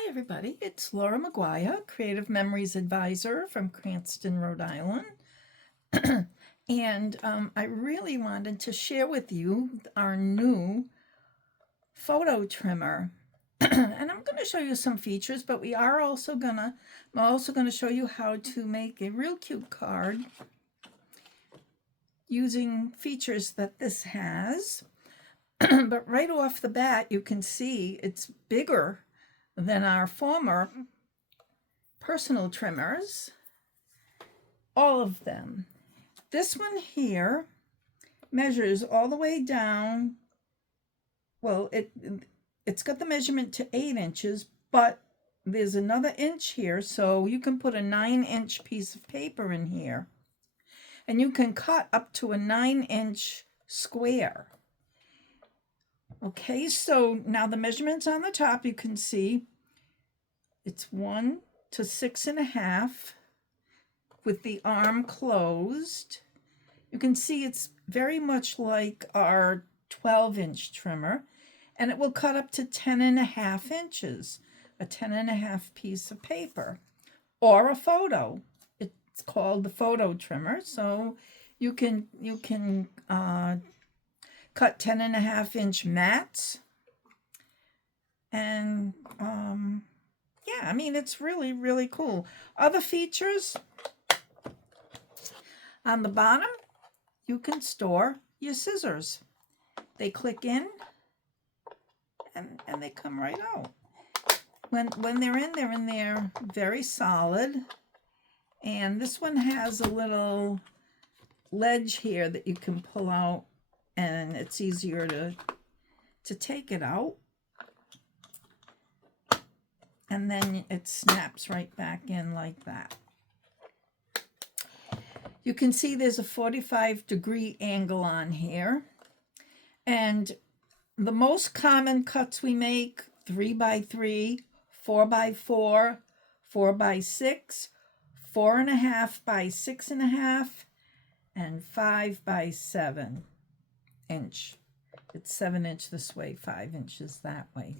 Hi everybody, it's Laura McGuire, Creative Memories Advisor from Cranston, Rhode Island. And I really wanted to share with you our new photo trimmer. And I'm going to show you some features, but I'm also going to show you how to make a real cute card using features that this has. But right off the bat, you can see it's bigger than our former personal trimmers, all of them. This one here measures all the way down. Well, it's got the measurement to 8 inches, but there's another inch here, so you can put a 9-inch piece of paper in here, and you can cut up to a 9-inch square. Okay, so now the measurements on the top, you can see it's 1 to 6.5 with the arm closed. You can see it's very much like our 12-inch trimmer, and it will cut up to 10.5 inches, a 10.5 piece of paper, or a photo. It's called the photo trimmer, so you can cut 10.5-inch mats, and yeah, I mean, it's really, really cool. Other features on the bottom, you can store your scissors. They click in and they come right out. When they're in there very solid. And this one has a little ledge here that you can pull out, and it's easier to take it out. And then it snaps right back in like that. You can see there's a 45-degree angle on here. And the most common cuts we make, 3x3, 4x4, 4x6, 4.5 by 6.5, and 5x7 inch. It's 7 inch this way, 5 inches that way.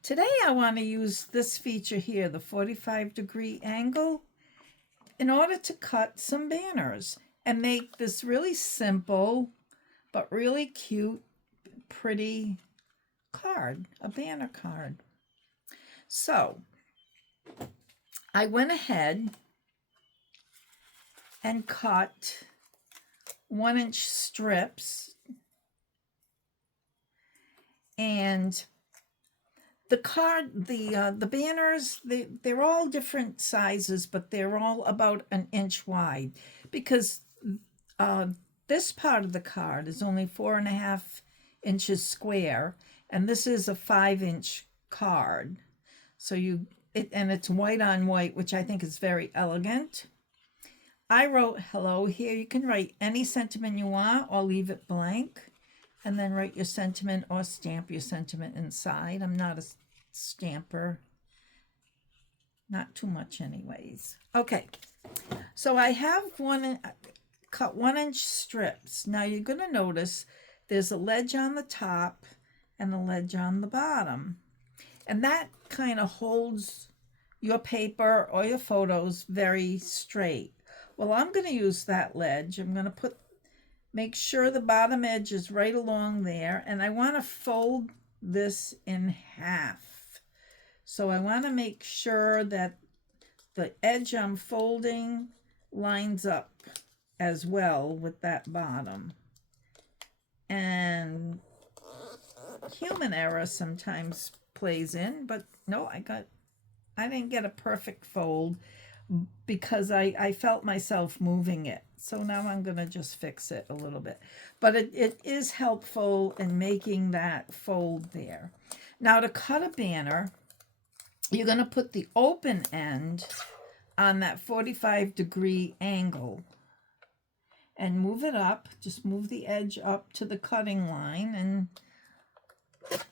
Today I want to use this feature here, the 45-degree angle, in order to cut some banners and make this really simple but really cute, pretty card, a banner card. So I went ahead and cut 1-inch strips, and the banners, they're all different sizes, but they're all about an inch wide, because this part of the card is only 4.5 inches square, and this is a 5-inch card. So and it's white on white, which I think is very elegant. I wrote hello here. You can write any sentiment you want or leave it blank, and then write your sentiment or stamp your sentiment inside. I'm not a stamper. Not too much anyways. Okay, so I have cut 1-inch strips. Now you're going to notice there's a ledge on the top and a ledge on the bottom. And that kind of holds your paper or your photos very straight. Well, I'm going to use that ledge. I'm going to make sure the bottom edge is right along there, and I want to fold this in half. So I want to make sure that the edge I'm folding lines up as well with that bottom. And human error sometimes plays in, but no, I didn't get a perfect fold because I felt myself moving it. So now I'm going to just fix it a little bit. But it is helpful in making that fold there. Now to cut a banner, you're going to put the open end on that 45-degree angle and move it up. Just move the edge up to the cutting line, and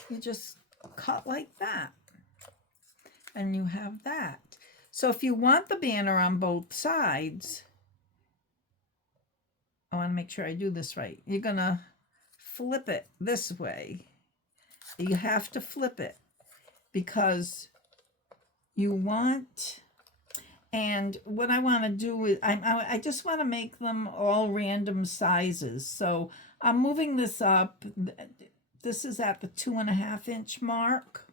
you just cut like that. And you have that. So if you want the banner on both sides, I want to make sure I do this right. You're going to flip it this way. You have to flip it because you want, and what I want to do is I just want to make them all random sizes. So I'm moving this up. This is at the 2.5 inch mark.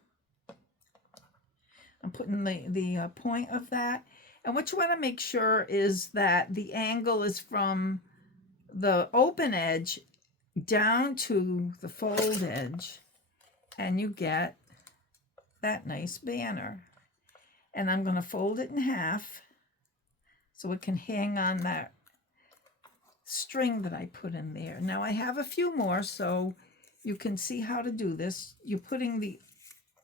I'm putting the point of that. And what you want to make sure is that the angle is from the open edge down to the fold edge, and you get that nice banner. And I'm going to fold it in half so it can hang on that string that I put in there. Now I have a few more so you can see how to do this. You're putting the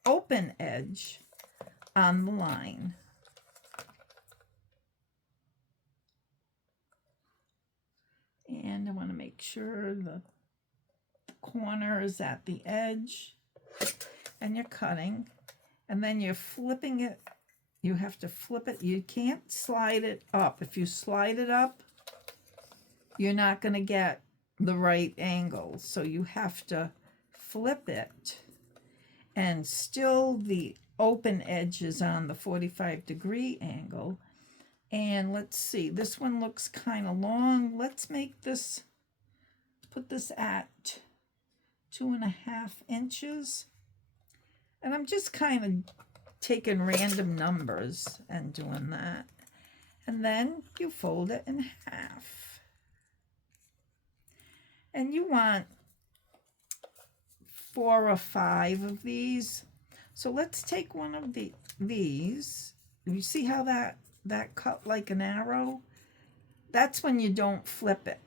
open edge on the line. And I want to make sure the corner is at the edge, and you're cutting, and then you're flipping it. You have to flip it. You can't slide it up. If you slide it up, you're not going to get the right angle. So you have to flip it, and still the open edge is on the 45-degree angle. And let's see, this one looks kind of long. Let's make this, put this at 2.5 inches. And I'm just kind of taking random numbers and doing that. And then you fold it in half. And you want 4 or 5 of these. So let's take one of these. You see how that cut like an arrow? That's when you don't flip it.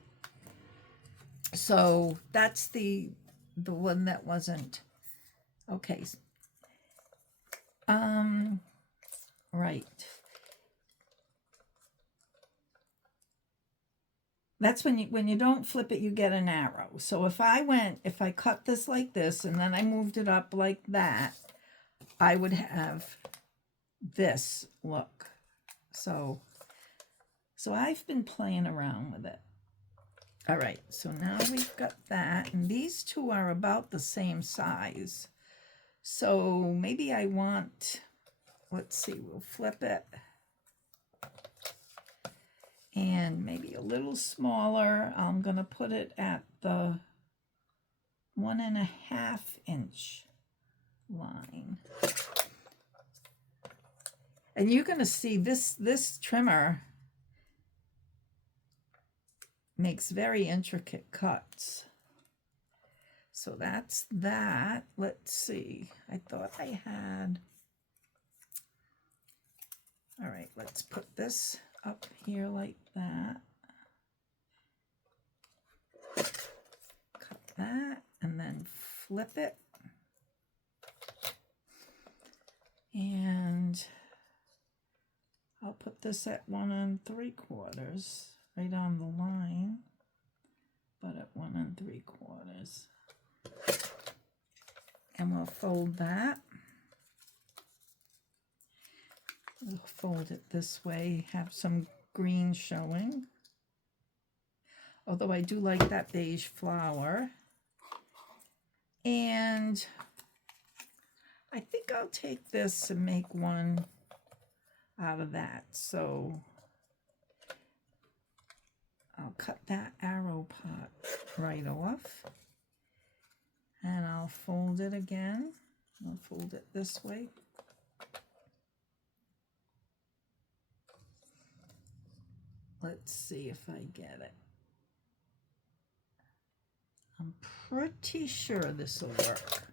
So that's the one that wasn't okay. Right. That's when you don't flip it, you get an arrow. So if I cut this like this and then I moved it up like that, I would have this look. So I've been playing around with it. All right, so now we've got that, and these two are about the same size. So maybe I want, let's see, we'll flip it. And maybe a little smaller. I'm going to put it at the 1.5 inch line. And you're going to see this trimmer makes very intricate cuts. So that's that. Let's see. I thought I had. All right, let's put this up here like that. Cut that and then flip it. And I'll put this at 1 3/4, right on the line, but at 1 3/4. And we'll fold that. We'll fold it this way, have some green showing. Although I do like that beige flower. And I think I'll take this and make one out of that. So I'll cut that arrow part right off. And I'll fold it again. I'll fold it this way. Let's see if I get it. I'm pretty sure this will work.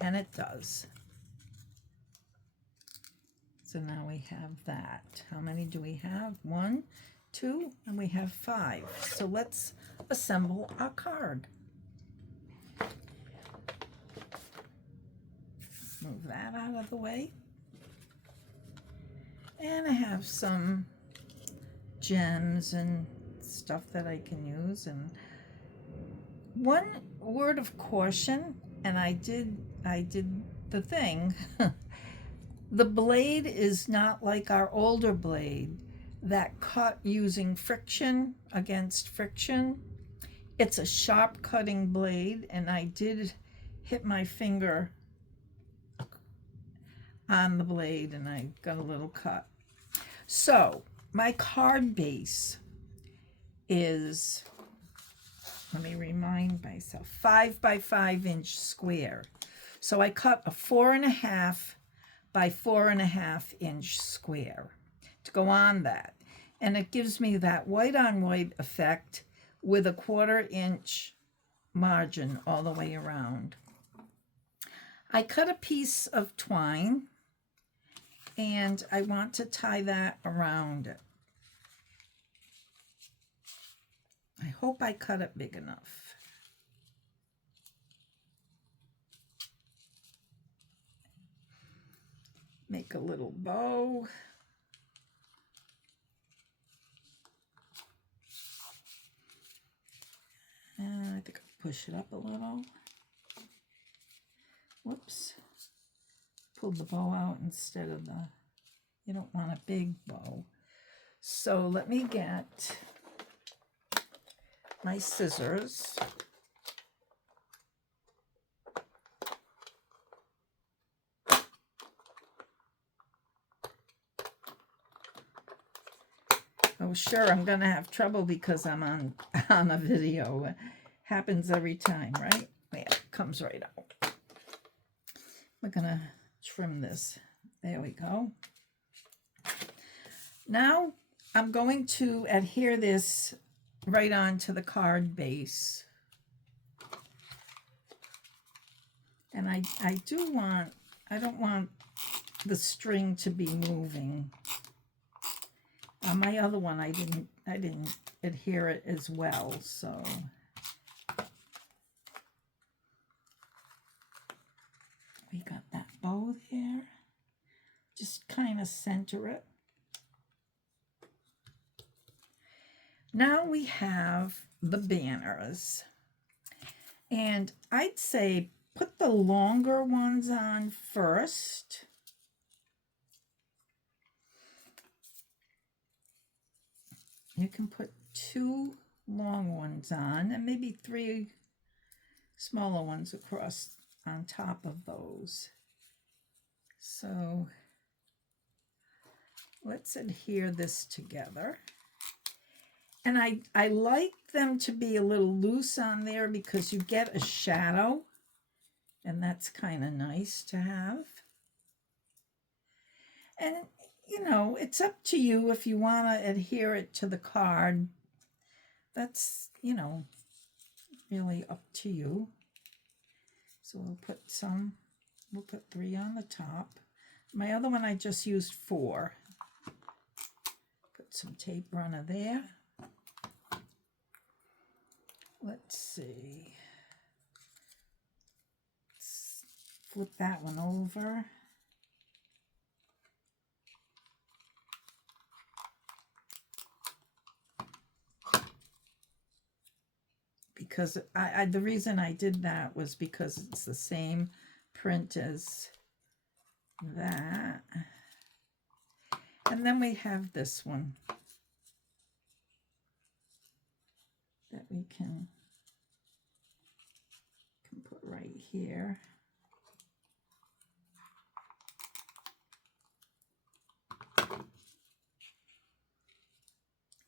And it does. So now we have that. How many do we have? 1, 2, and we have 5. So let's assemble our card. Move that out of the way. And I have some gems and stuff that I can use. And one word of caution, and I did the thing. The blade is not like our older blade that cut using friction against friction. It's a sharp cutting blade, and I did hit my finger on the blade and I got a little cut. So my card base is, let me remind myself, 5 by 5 inch square. So I cut a 4.5 by 4.5 inch square to go on that. And it gives me that white on white effect with a 1/4 inch margin all the way around. I cut a piece of twine and I want to tie that around it. I hope I cut it big enough. Make a little bow. And I think I'll push it up a little. Whoops. Pulled the bow out instead of the, you don't want a big bow. So let me get my scissors. Oh, sure, I'm gonna have trouble because I'm on a video. It happens every time, right? Yeah, it comes right out. We're gonna trim this. There we go. Now I'm going to adhere this right onto the card base. And I don't want the string to be moving. On my other one, I didn't adhere it as well, so. We got that bow there. Just kind of center it. Now we have the banners. And I'd say put the longer ones on first. You can put 2 long ones on and maybe 3 smaller ones across on top of those. So let's adhere this together. And I like them to be a little loose on there because you get a shadow, and that's kind of nice to have. And, you know, it's up to you if you want to adhere it to the card. That's, you know, really up to you. So we'll put 3 on the top. My other one I just used 4. Put some tape runner there. Let's see. Let's flip that one over. Because the reason I did that was because it's the same print as that. And then we have this one that we can put right here.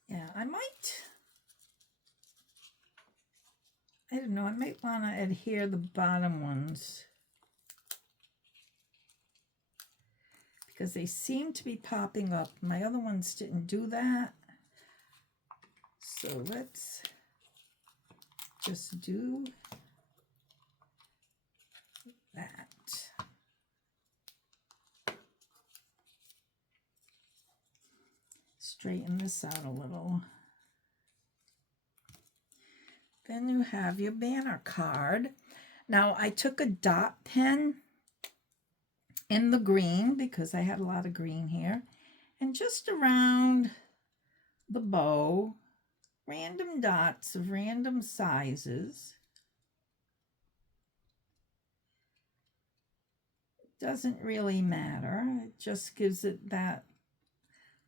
Yeah, I don't know, I might want to adhere the bottom ones because they seem to be popping up. My other ones didn't do that. So let's just do that. Straighten this out a little. Then you have your banner card. Now I took a dot pen in the green because I had a lot of green here, and just around the bow, random dots of random sizes. It doesn't really matter. It just gives it that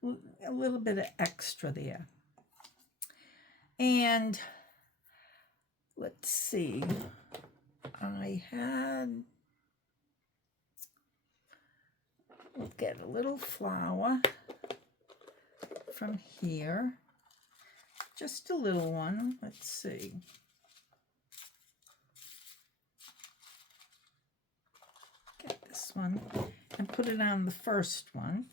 a little bit of extra there. And let's see, I had We'll get a little flower from here. Just a little one. Let's see. Get this one and put it on the first one.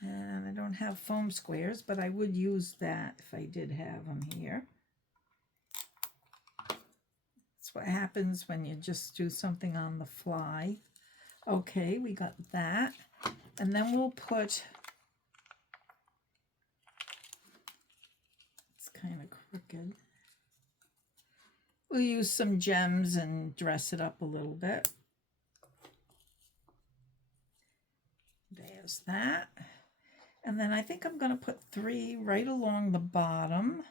And I don't have foam squares, but I would use that if I did have them here. That's what happens when you just do something on the fly. Okay, we got that. And then we'll put, it's kind of crooked. We'll use some gems and dress it up a little bit. There's that. And then I think I'm going to put 3 right along the bottom.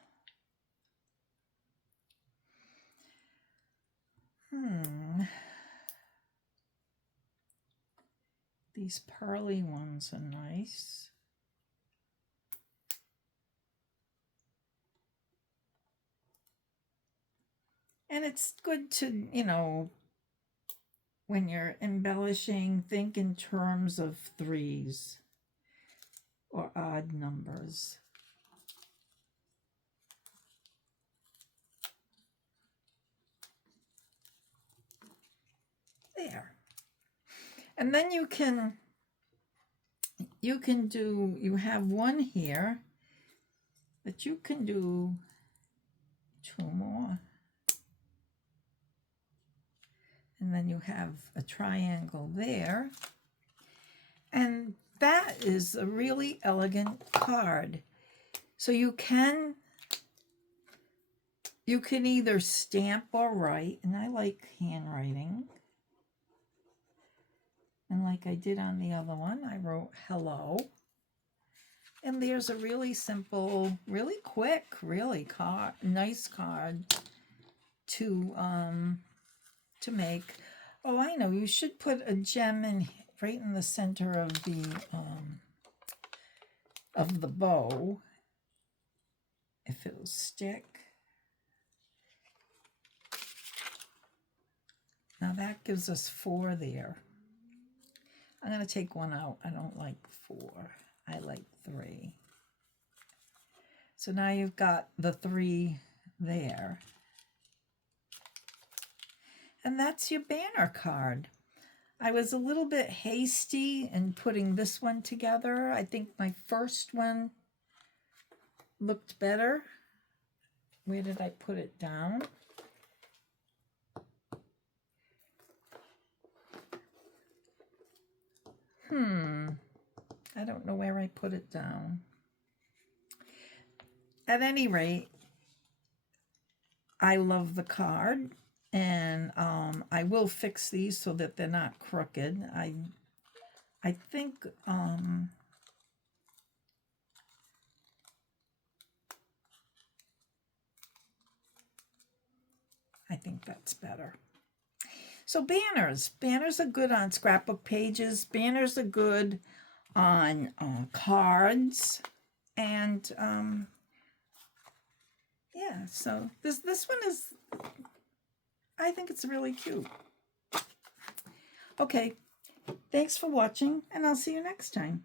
These pearly ones are nice. And it's good to, you know, when you're embellishing, think in terms of 3s or odd numbers. There. And then you have one here, but you can do 2 more. And then you have a triangle there. And that is a really elegant card. So you can either stamp or write, and I like handwriting. And like I did on the other one, I wrote hello. And there's a really simple, really quick, really nice card to make. Oh, I know, you should put a gem right in the center of the bow, if it'll stick. Now that gives us 4 there. I'm going to take 1 out. I don't like 4. I like 3. So now you've got the 3 there. And that's your banner card. I was a little bit hasty in putting this one together. I think my first one looked better. Where did I put it down? I don't know where I put it down. At any rate, I love the card, and I will fix these so that they're not crooked. I think that's better. So banners are good on scrapbook pages. Banners are good on cards, and yeah. So this one is, I think it's really cute. Okay, thanks for watching, and I'll see you next time.